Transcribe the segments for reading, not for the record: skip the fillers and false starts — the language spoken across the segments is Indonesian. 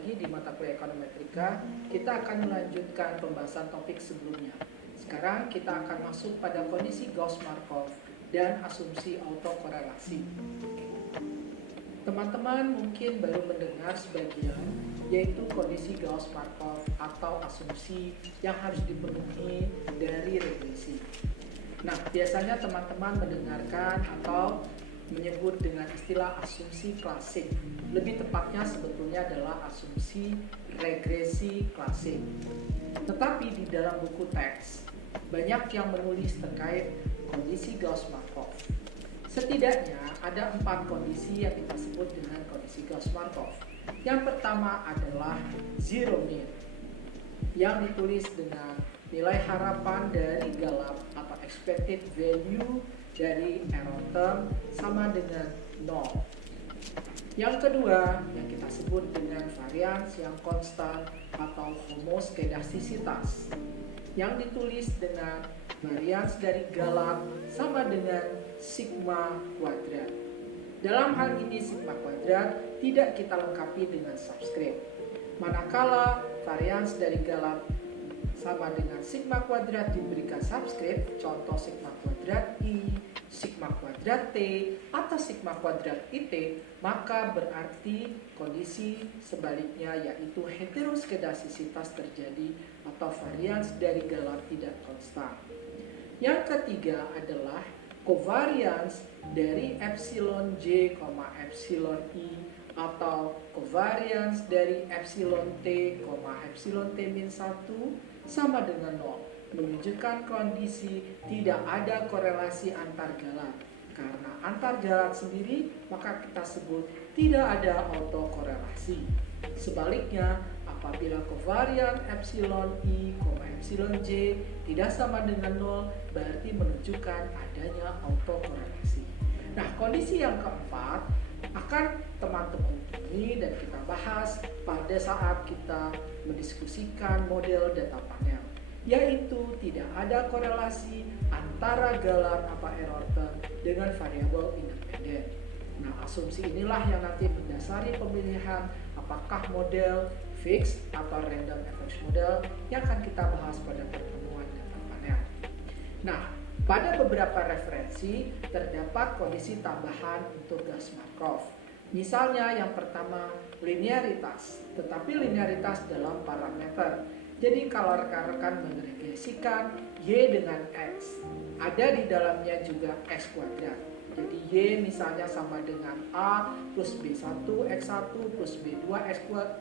lagi di mata kuliah ekonometrika. Kita akan melanjutkan pembahasan topik sebelumnya. Sekarang kita akan masuk pada kondisi Gauss-Markov dan asumsi autokorelasi. Teman-teman mungkin baru mendengar sebagian, yaitu kondisi Gauss-Markov atau asumsi yang harus dipenuhi dari regresi. Nah, biasanya teman-teman mendengarkan atau menyebut dengan istilah asumsi klasik. Lebih tepatnya sebetulnya adalah asumsi regresi klasik. Tetapi di dalam buku teks, banyak yang menulis terkait kondisi Gauss-Markov. Setidaknya ada 4 kondisi yang kita sebut dengan kondisi Gauss-Markov. Yang pertama adalah zero mean, yang ditulis dengan nilai harapan dari galap atau expected value dari error term sama dengan 0. Yang kedua yang kita sebut dengan varians yang konstan atau homoskedastisitas, yang ditulis dengan varians dari galap sama dengan sigma kuadrat. Dalam hal ini sigma kuadrat tidak kita lengkapi dengan subscript. Manakala varians dari galap sama dengan sigma kuadrat diberikan subscript, contoh sigma kuadrat I, sigma kuadrat T, atau sigma kuadrat IT, maka berarti kondisi sebaliknya yaitu heteroskedastisitas terjadi atau varians dari galap tidak konstan. Yang ketiga adalah covariance dari epsilon J, epsilon I, atau covariance dari epsilon T, epsilon T-1 sama dengan 0, menunjukkan kondisi tidak ada korelasi antar galak. Karena antar galak sendiri, maka kita sebut tidak ada autokorelasi. Sebaliknya, apabila covarian epsilon I, epsilon J tidak sama dengan 0, berarti menunjukkan adanya autokorelasi. Nah, kondisi yang keempat akan teman-teman temui dan kita bahas pada saat kita mendiskusikan model data panel, yaitu tidak ada korelasi antara galak atau error term dengan variabel independen. Nah, asumsi inilah yang nanti mendasari pemilihan apakah model fix atau random effects model yang akan kita bahas pada pertemuan data panel. Nah, pada beberapa referensi terdapat kondisi tambahan untuk Gauss-Markov. Misalnya yang pertama linearitas, tetapi linearitas dalam parameter. Jadi kalau rekan-rekan meregresikan Y dengan X, ada di dalamnya juga X kuadrat. Jadi Y misalnya sama dengan A plus B1 X1 plus B2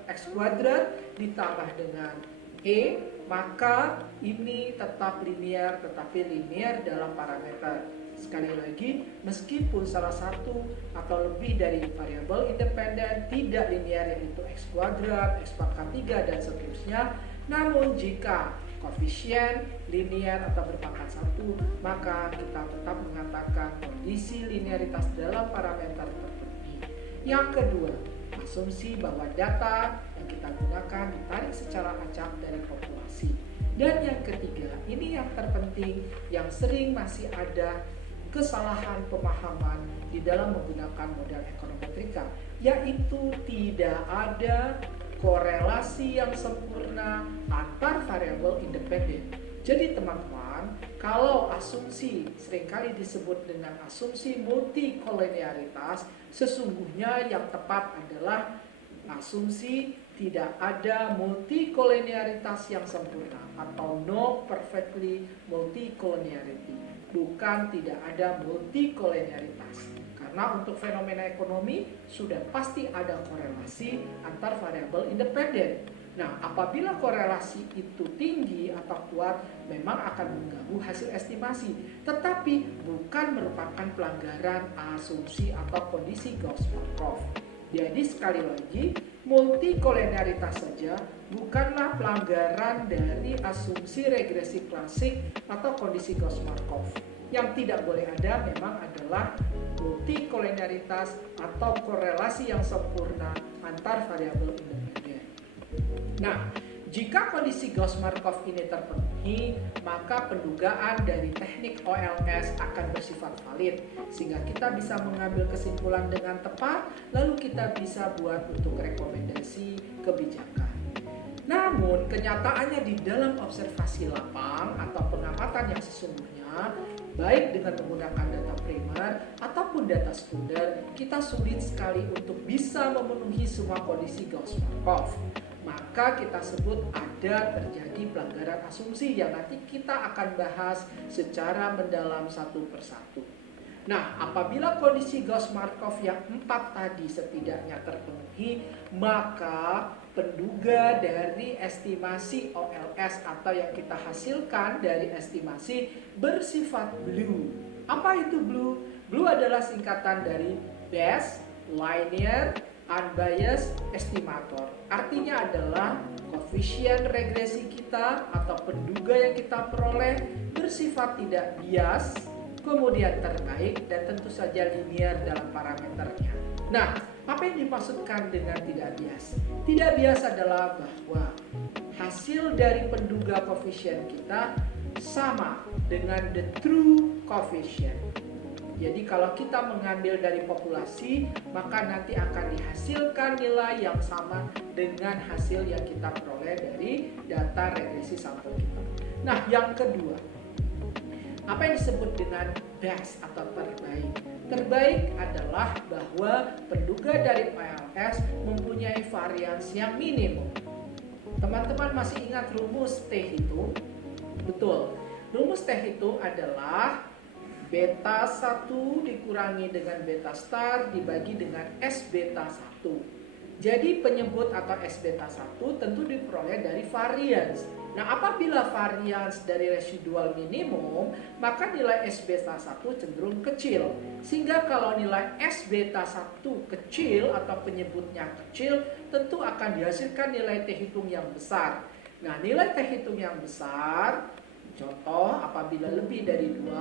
X kuadrat ditambah dengan E, maka ini tetap linear, tetapi linear dalam parameter. Sekali lagi, meskipun salah satu atau lebih dari variabel independen tidak linear yaitu X kuadrat, X pangkat 3 dan seterusnya, namun jika koefisien linear atau berpangkat 1, maka kita tetap mengatakan kondisi linearitas dalam parameter terpenuhi. Yang kedua, asumsi bahwa data yang kita gunakan ditarik secara acak dari populasi. Dan yang ketiga, ini yang terpenting, yang sering masih ada kesalahan pemahaman di dalam menggunakan model ekonometrika, yaitu tidak ada korelasi yang sempurna antar variabel independen. Jadi teman-teman, kalau asumsi seringkali disebut dengan asumsi multikolinearitas, sesungguhnya yang tepat adalah asumsi tidak ada multikolinearitas yang sempurna atau no perfectly multikolinearity, bukan tidak ada multikolinearitas. Karena untuk fenomena ekonomi sudah pasti ada korelasi antar variabel independen. Nah, apabila korelasi itu tinggi atau kuat, memang akan mengganggu hasil estimasi, tetapi bukan merupakan pelanggaran asumsi atau kondisi Gauss-Markov. Jadi sekali lagi, multikolinearitas saja bukanlah pelanggaran dari asumsi regresi klasik atau kondisi Gauss-Markov. Yang tidak boleh ada memang adalah multikolinearitas atau korelasi yang sempurna antar variabel independen. Nah, jika kondisi Gauss-Markov ini terpenuhi, maka pendugaan dari teknik OLS akan bersifat valid, sehingga kita bisa mengambil kesimpulan dengan tepat, lalu kita bisa buat untuk rekomendasi ke kebijakan. Namun kenyataannya di dalam observasi lapang atau pengamatan yang sesungguhnya, baik dengan menggunakan data primer ataupun data sekunder, kita sulit sekali untuk bisa memenuhi semua kondisi Gauss-Markov. Maka kita sebut ada terjadi pelanggaran asumsi yang nanti kita akan bahas secara mendalam satu persatu. Nah, apabila kondisi Gauss-Markov yang 4 tadi setidaknya terpenuhi, maka penduga dari estimasi OLS atau yang kita hasilkan dari estimasi bersifat blue. Apa itu blue? Blue adalah singkatan dari Best Linear Unbiased Estimator. Artinya adalah koefisien regresi kita atau penduga yang kita peroleh bersifat tidak bias, kemudian terkait, dan tentu saja linear dalam parameternya. Nah, apa yang dimaksudkan dengan tidak bias? Tidak bias adalah bahwa hasil dari penduga koefisien kita sama dengan the true coefficient. Jadi kalau kita mengambil dari populasi, maka nanti akan dihasilkan nilai yang sama dengan hasil yang kita peroleh dari data regresi sampel kita. Nah, yang kedua, apa yang disebut dengan best atau terbaik? Terbaik adalah bahwa penduga dari OLS mempunyai varians yang minimum. Teman-teman masih ingat rumus T itu? Betul. Rumus T itu adalah beta 1 dikurangi dengan beta star dibagi dengan S beta 1. Jadi penyebut atau S beta 1 tentu diperoleh dari varians. Nah, apabila varians dari residual minimum, maka nilai S beta 1 cenderung kecil. Sehingga kalau nilai S beta 1 kecil atau penyebutnya kecil, tentu akan dihasilkan nilai T hitung yang besar. Nah, nilai T hitung yang besar, contoh apabila lebih dari 2,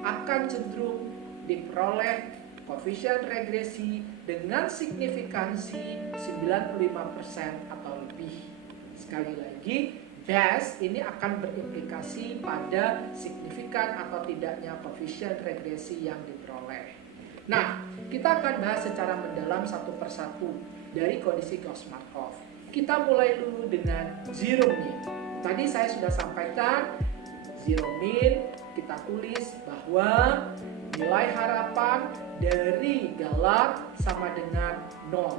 akan cenderung diperoleh koefisien regresi dengan signifikansi 95% atau lebih. Sekali lagi, best ini akan berimplikasi pada signifikan atau tidaknya koefisien regresi yang diperoleh. Nah, kita akan bahas secara mendalam satu persatu dari kondisi Gauss-Markov. Kita mulai dulu dengan zero mean. Tadi saya sudah sampaikan zero mean, kita tulis bahwa nilai harapan dari galak sama dengan 0.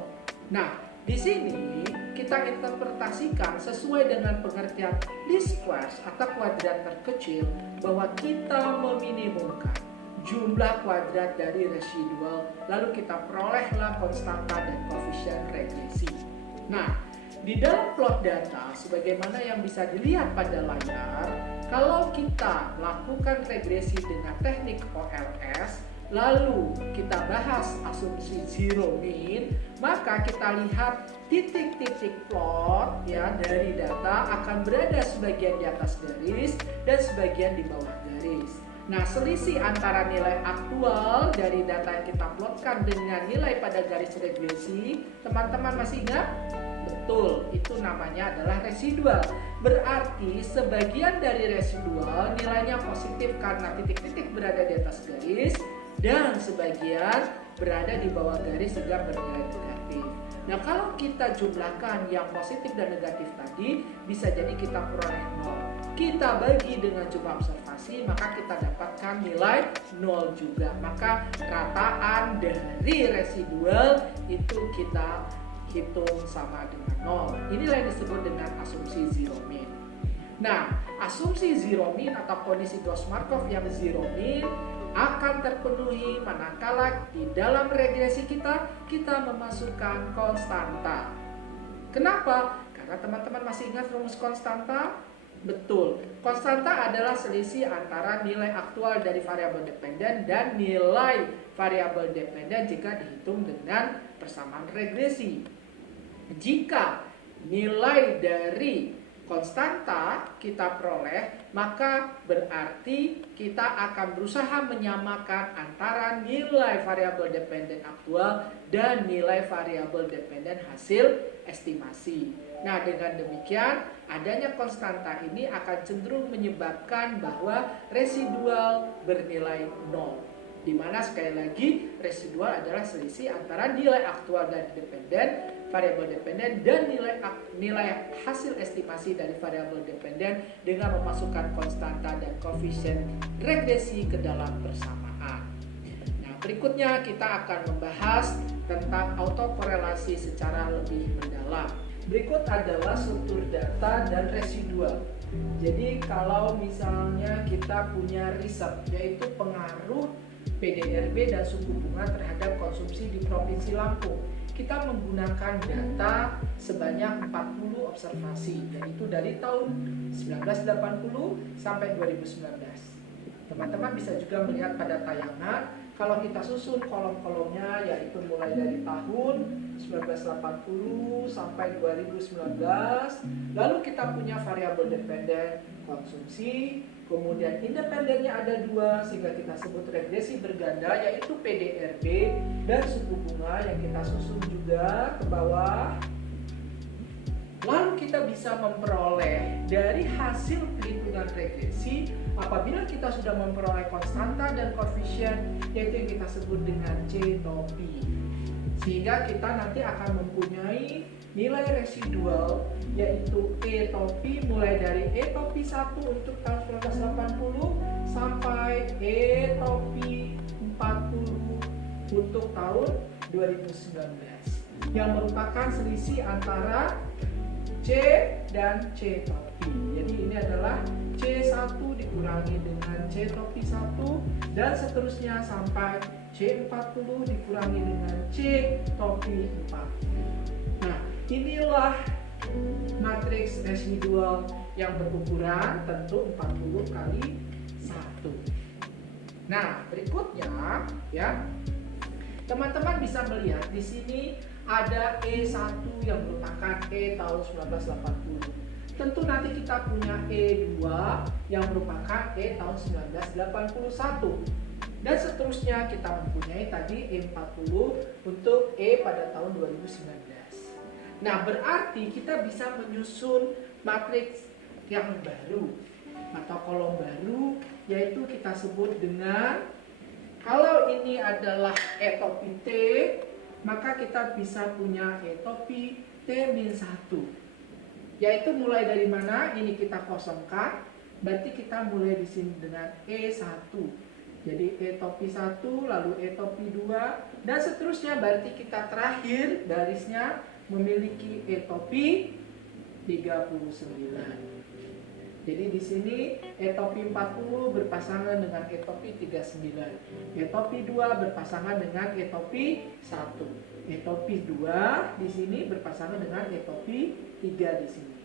Nah, di sini kita interpretasikan sesuai dengan pengertian least squares atau kuadrat terkecil bahwa kita meminimumkan jumlah kuadrat dari residual, lalu kita perolehlah konstanta dan koefisien regresi. Nah, di dalam plot data sebagaimana yang bisa dilihat pada layar, kalau kita melakukan regresi dengan teknik OLS, lalu kita bahas asumsi zero mean, maka kita lihat titik-titik plot ya dari data akan berada sebagian di atas garis dan sebagian di bawah garis. Nah, selisih antara nilai aktual dari data yang kita plotkan dengan nilai pada garis regresi, teman-teman masih ingat? Betul, itu namanya adalah residual. Berarti sebagian dari residual nilainya positif karena titik-titik berada di atas garis, dan sebagian berada di bawah garis sehingga bernilai negatif. Nah, kalau kita jumlahkan yang positif dan negatif tadi, bisa jadi kita peroleh 0. Kita bagi dengan jumlah observasi, maka kita dapatkan nilai 0 juga. Maka rataan dari residual itu kita hitung sama dengan 0. Inilah yang disebut dengan asumsi zero mean. Nah, asumsi zero mean atau kondisi Gauss-Markov yang zero mean akan terpenuhi manakala di dalam regresi kita memasukkan konstanta. Kenapa? Karena teman-teman masih ingat rumus konstanta? Betul, konstanta adalah selisih antara nilai aktual dari variabel dependen dan nilai variabel dependen jika dihitung dengan persamaan regresi. Jika nilai dari konstanta kita peroleh, maka berarti kita akan berusaha menyamakan antara nilai variabel dependen aktual dan nilai variabel dependen hasil estimasi. Nah, dengan demikian adanya konstanta ini akan cenderung menyebabkan bahwa residual bernilai 0. Di mana sekali lagi residual adalah selisih antara nilai aktual dari dependen variabel dependen dan nilai hasil estimasi dari variabel dependen dengan memasukkan konstanta dan koefisien regresi ke dalam persamaan. Nah, berikutnya kita akan membahas tentang autokorelasi secara lebih mendalam. Berikut adalah struktur data dan residual. Jadi kalau misalnya kita punya riset, yaitu pengaruh PDRB dan suku bunga terhadap konsumsi di Provinsi Lampung, kita menggunakan data sebanyak 40 observasi, yaitu dari tahun 1980 sampai 2019. Teman-teman bisa juga melihat pada tayangan, kalau kita susun kolom-kolomnya, yaitu mulai dari tahun 1980 sampai 2019, lalu kita punya variabel dependen konsumsi, kemudian independennya ada 2 sehingga kita sebut regresi berganda, yaitu PDRB dan suku bunga yang kita susun juga ke bawah. Lalu kita bisa memperoleh dari hasil perhitungan regresi apabila kita sudah memperoleh konstanta dan koefisien, yaitu yang kita sebut dengan C atau P. Sehingga kita nanti akan mempunyai nilai residual, yaitu E atau P mulai dari E atau P 1 untuk tahun 1980 sampai E atau P 40 untuk tahun 2019, yang merupakan selisih antara C dan C topi. Jadi ini adalah C1 dikurangi dengan C topi 1 dan seterusnya sampai C40 dikurangi dengan C topi 4. Nah, inilah matriks residual yang berukuran tentu 40 kali 1. Nah, berikutnya ya, teman-teman bisa melihat di sini ada E1 yang merupakan E tahun 1980. Tentu nanti kita punya E2 yang merupakan E tahun 1981. Dan seterusnya kita mempunyai tadi E40 untuk E pada tahun 2019. Nah, berarti kita bisa menyusun matriks yang baru atau kolom baru, yaitu kita sebut dengan, kalau ini adalah E topi T, maka kita bisa punya E topi T-1, yaitu mulai dari mana? Ini kita kosongkan, berarti kita mulai di sini dengan E1. Jadi E topi 1, lalu E topi 2, dan seterusnya, berarti kita terakhir garisnya memiliki E topi 39. Jadi di sini E topi 40 berpasangan dengan E topi 39. E topi 2 berpasangan dengan E topi 1. E topi 2 di sini berpasangan dengan E topi 3 di sini.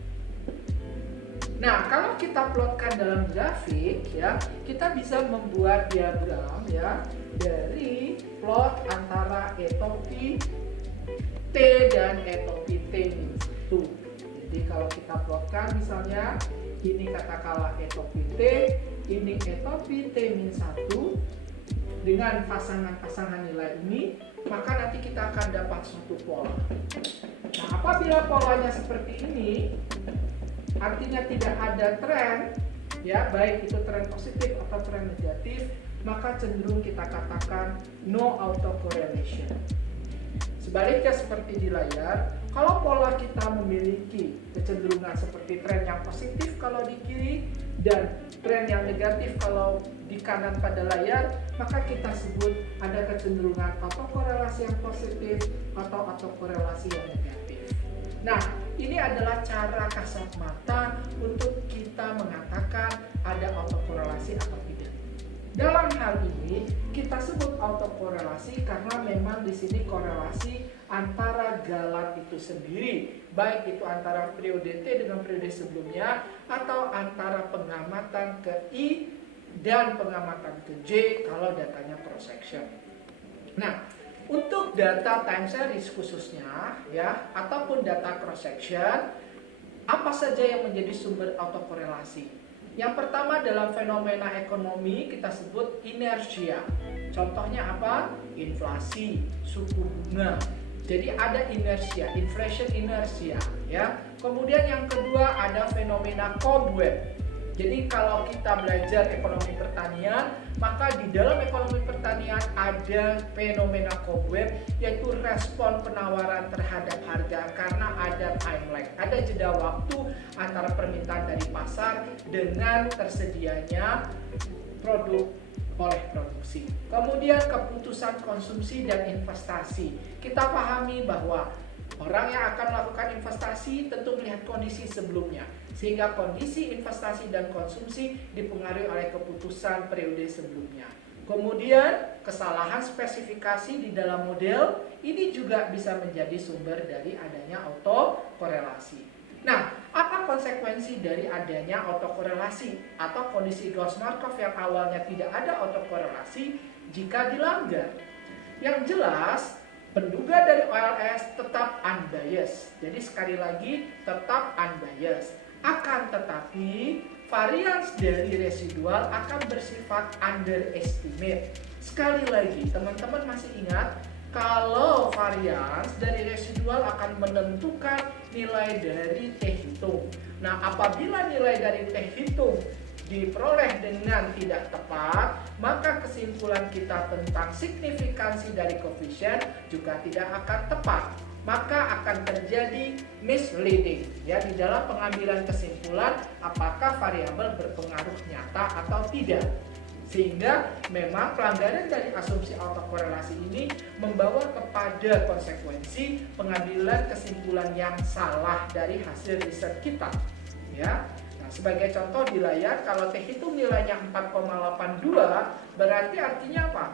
Nah, kalau kita plotkan dalam grafik ya, kita bisa membuat diagram ya dari plot antara E topi T dan E topi T-1. Jadi kalau kita plotkan misalnya, ini katakanlah E topi T, ini E topi T-1 dengan pasangan-pasangan nilai ini, maka nanti kita akan dapat suatu pola. Nah, apabila polanya seperti ini, artinya tidak ada tren, ya baik itu tren positif atau tren negatif, maka cenderung kita katakan no autocorrelation. Sebaliknya seperti di layar, kalau pola kita memiliki kecenderungan seperti tren yang positif kalau di kiri dan tren yang negatif kalau di kanan pada layar, maka kita sebut ada kecenderungan autokorelasi yang positif atau autokorelasi yang negatif. Nah, ini adalah cara kasat mata untuk kita mengatakan ada autokorelasi atau tidak. Dalam hal ini kita sebut autokorelasi karena memang di sini korelasi antara galat itu sendiri, baik itu antara periode T dengan periode sebelumnya atau antara pengamatan ke I dan pengamatan ke J kalau datanya cross section. Nah, untuk data time series khususnya ya ataupun data cross section, apa saja yang menjadi sumber autokorelasi? Yang pertama dalam fenomena ekonomi kita sebut inersia. Contohnya apa? Inflasi, suku bunga. Jadi ada inersia, inflation inersia ya. Kemudian yang kedua ada fenomena cobweb. Jadi kalau kita belajar ekonomi pertanian, maka di dalam ekonomi pertanian ada fenomena cobweb, yaitu respon penawaran terhadap harga karena ada time lag, ada jeda waktu antara permintaan dari pasar dengan tersedianya produk oleh produksi. Kemudian keputusan konsumsi dan investasi. Kita pahami bahwa orang yang akan melakukan investasi tentu melihat kondisi sebelumnya, sehingga kondisi investasi dan konsumsi dipengaruhi oleh keputusan periode sebelumnya. Kemudian kesalahan spesifikasi di dalam model ini juga bisa menjadi sumber dari adanya autokorelasi. Nah, apa konsekuensi dari adanya autokorelasi atau kondisi Gauss-Markov yang awalnya tidak ada autokorelasi jika dilanggar? Yang jelas, penduga dari OLS tetap unbiased. Jadi sekali lagi tetap unbiased. Akan tetapi varians dari residual akan bersifat underestimate. Sekali lagi, teman-teman masih ingat kalau varians dari residual akan menentukan nilai dari T hitung. Nah, apabila nilai dari T hitung diperoleh dengan tidak tepat, maka kesimpulan kita tentang signifikansi dari koefisien juga tidak akan tepat. Maka akan terjadi misleading ya di dalam pengambilan kesimpulan apakah variabel berpengaruh nyata atau tidak. Sehingga memang pelanggaran dari asumsi autokorelasi ini membawa kepada konsekuensi pengambilan kesimpulan yang salah dari hasil riset kita. Ya. Nah, sebagai contoh di layar, kalau T hitung nilainya 4,82 berarti artinya apa?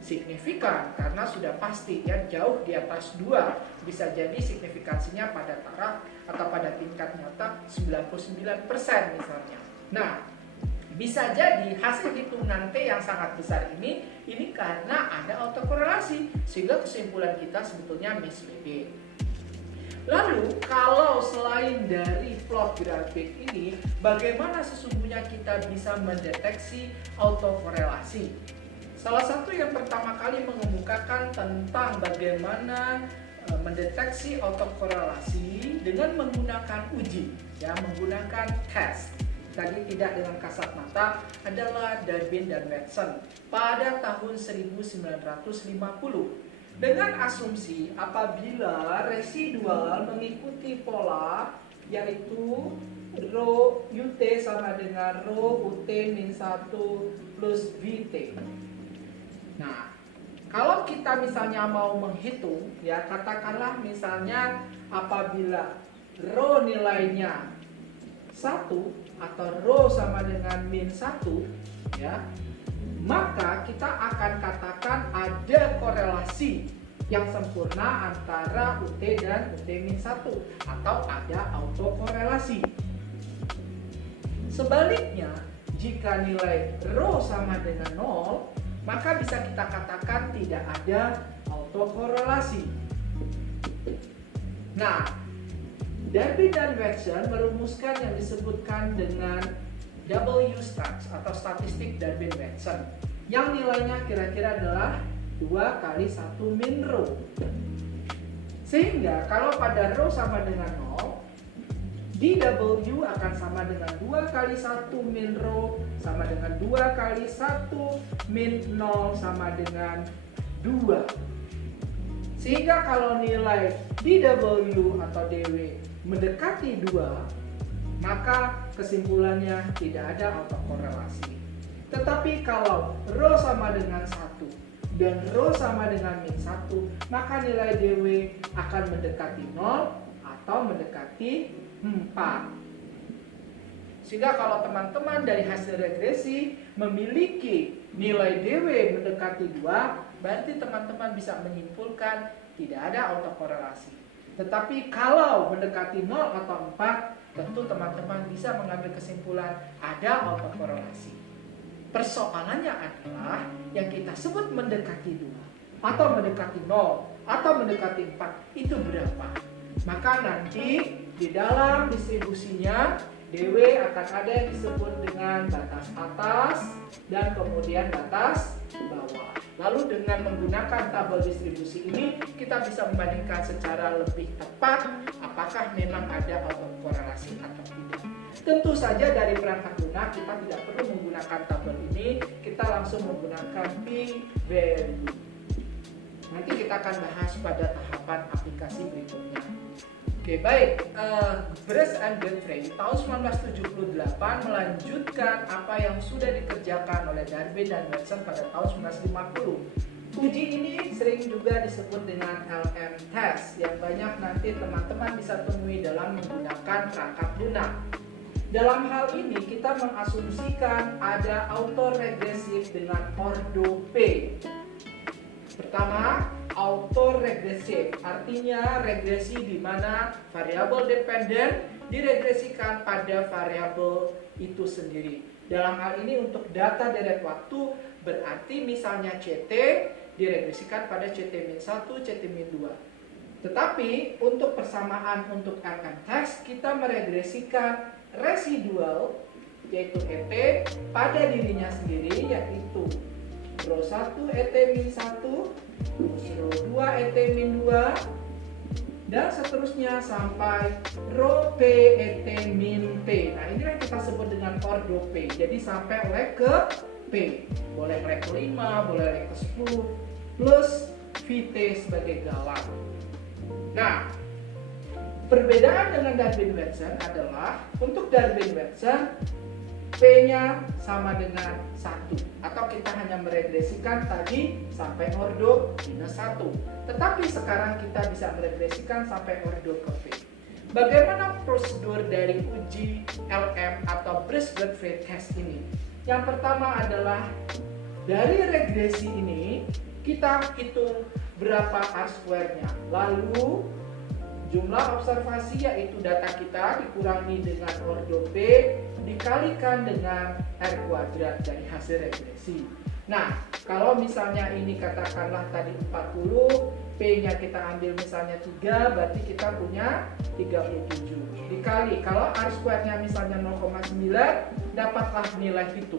Signifikan, karena sudah pasti ya jauh di atas 2, bisa jadi signifikansinya pada taraf atau pada tingkat nyata 99% misalnya. Nah, bisa jadi hasil hitungan T yang sangat besar ini karena ada autokorelasi, sehingga kesimpulan kita sebetulnya misleading. Lalu kalau selain dari plot grafik ini, bagaimana sesungguhnya kita bisa mendeteksi autokorelasi? Salah satu yang pertama kali mengemukakan tentang bagaimana mendeteksi autokorelasi dengan menggunakan uji, ya, menggunakan tes. Tadi tidak dengan kasat mata adalah Darwin dan Watson pada tahun 1950 dengan asumsi apabila residual mengikuti pola yaitu rho UT sama dengan rho UT min 1 plus VT. Nah, kalau kita misalnya mau menghitung, ya katakanlah misalnya apabila rho nilainya 1 atau rho sama dengan min 1, ya, maka kita akan katakan ada korelasi yang sempurna antara UT dan UT min 1 atau ada autokorelasi. Sebaliknya, jika nilai rho sama dengan 0, maka bisa kita katakan tidak ada autokorelasi. Nah, Darwin dan Watson merumuskan yang disebutkan dengan W-stats atau statistik Darwin-Watson yang nilainya kira-kira adalah 2 kali 1 min rho. Sehingga kalau pada rho sama dengan 0, dW akan sama dengan 2 kali 1 min rho sama dengan 2 kali 1 min 0 sama dengan 2. Sehingga kalau nilai dW atau dW mendekati 2, maka kesimpulannya tidak ada autokorelasi. Tetapi kalau rho sama dengan 1 dan rho sama dengan min 1, maka nilai dW akan mendekati 0 atau mendekati 4. Sehingga kalau teman-teman dari hasil regresi memiliki nilai dW mendekati 2, berarti teman-teman bisa menyimpulkan tidak ada autokorelasi. Tetapi kalau mendekati 0 atau 4, tentu teman-teman bisa mengambil kesimpulan ada autokorelasi. Persoalannya adalah yang kita sebut mendekati 2 atau mendekati 0 atau mendekati 4 itu berapa? Maka nanti di dalam distribusinya dW akan ada yang disebut dengan batas atas dan kemudian batas bawah. Lalu dengan menggunakan tabel distribusi ini kita bisa membandingkan secara lebih tepat apakah memang ada autokorelasi atau tidak. Tentu saja dari perangkat lunak kita tidak perlu menggunakan tabel ini, kita langsung menggunakan p-value. Nanti kita akan bahas pada tahapan aplikasi berikutnya. Oke, baik. Bruce and Godfrey tahun 1978 melanjutkan apa yang sudah dikerjakan oleh Darby dan Watson pada tahun 1950. Uji ini sering juga disebut dengan LM test yang banyak nanti teman-teman bisa temui dalam menggunakan perangkat lunak. Dalam hal ini kita mengasumsikan ada autoregresif dengan ordo P. Pertama, autoregresif artinya regresi di mana variabel dependen diregresikan pada variabel itu sendiri. Dalam hal ini untuk data deret waktu berarti misalnya CT diregresikan pada CT-1, CT-2. Tetapi untuk persamaan untuk LM test kita meregresikan residual yaitu ET pada dirinya sendiri yaitu rho 1 ET-1, rho 2 ET-2 dan seterusnya sampai rho P ET-P. Nah, ini yang kita sebut dengan ordo P. Jadi sampai leg ke P. Boleh leg ke 5, boleh leg ke 10 plus VT sebagai galang. Nah, perbedaan dengan Darby-Watson adalah untuk Darby-Watson P-nya sama dengan 1 atau kita hanya meregresikan tadi sampai ordo minus 1. Tetapi sekarang kita bisa meregresikan sampai ordo ke P. Bagaimana prosedur dari uji LM atau Bruce-Godfrey test ini? Yang pertama adalah dari regresi ini kita hitung berapa R-square-nya. Lalu jumlah observasi yaitu data kita dikurangi dengan ordo P dikalikan dengan R kuadrat dari hasil regresi. Nah, kalau misalnya ini katakanlah tadi 40, P-nya kita ambil misalnya 3, berarti kita punya 37. Dikali, kalau R-square-nya misalnya 0,9, dapatlah nilai itu.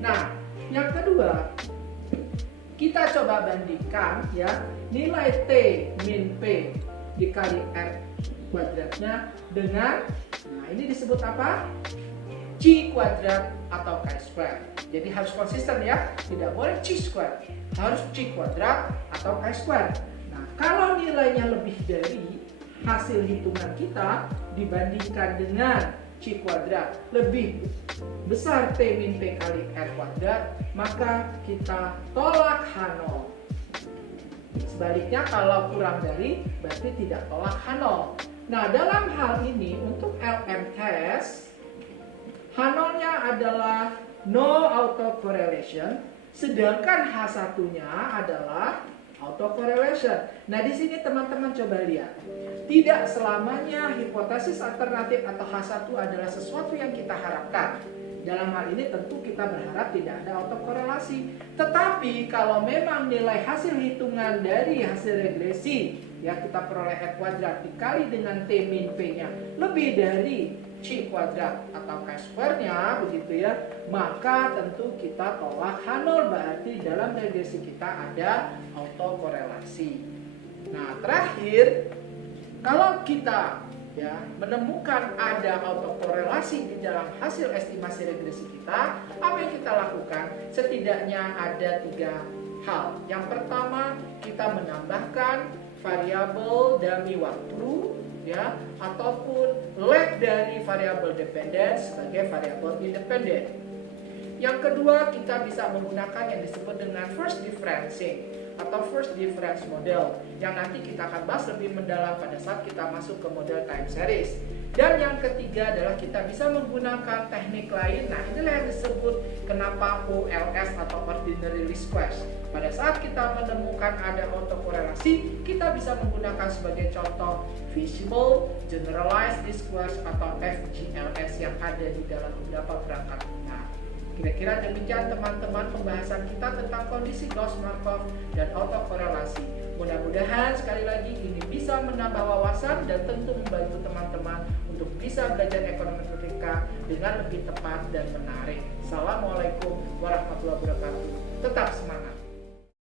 Nah, yang kedua, kita coba bandingkan ya nilai T min P dikali R kuadratnya dengan, nah ini disebut apa? C kuadrat atau K square. Jadi harus konsisten ya, tidak boleh C square, harus C kuadrat atau K square. Nah, kalau nilainya lebih dari hasil hitungan kita dibandingkan dengan C kuadrat lebih besar T min P kali R kuadrat, maka kita tolak H0. Sebaliknya kalau kurang dari berarti tidak tolak H0. Nah, dalam hal ini untuk LM test H0-nya adalah no autocorrelation, sedangkan H1-nya adalah autocorrelation. Nah, di sini teman-teman coba lihat. Tidak selamanya hipotesis alternatif atau H1 adalah sesuatu yang kita harapkan. Dalam hal ini tentu kita berharap tidak ada autokorelasi. Tetapi kalau memang nilai hasil hitungan dari hasil regresi ya kita peroleh R kuadrat dikali dengan T min P-nya lebih dari C kuadrat atau K square-nya begitu ya, maka tentu kita tolak H0, berarti dalam regresi kita ada autokorelasi. Nah, terakhir kalau kita ya menemukan ada autokorelasi di dalam hasil estimasi regresi kita, apa yang kita lakukan? Setidaknya ada 3 hal. Yang pertama, kita menambahkan variabel dummy waktu ya ataupun lag dari variabel dependen sebagai variabel independen. Yang kedua, kita bisa menggunakan yang disebut dengan first differencing atau first difference model yang nanti kita akan bahas lebih mendalam pada saat kita masuk ke model time series. Dan yang ketiga adalah kita bisa menggunakan teknik lain. Nah, inilah yang disebut kenapa OLS atau ordinary least squares. Pada saat kita menemukan ada autokorelasi, kita bisa menggunakan sebagai contoh visible generalized least squares atau FGLS yang ada di dalam beberapa perangkat lunak. Kira-kira demikian teman-teman pembahasan kita tentang kondisi Gauss-Markov dan autokorelasi. Mudah-mudahan sekali lagi ini bisa menambah wawasan dan tentu membantu teman-teman untuk bisa belajar ekonometrik dengan lebih tepat dan menarik. Assalamualaikum warahmatullahi wabarakatuh. Tetap semangat!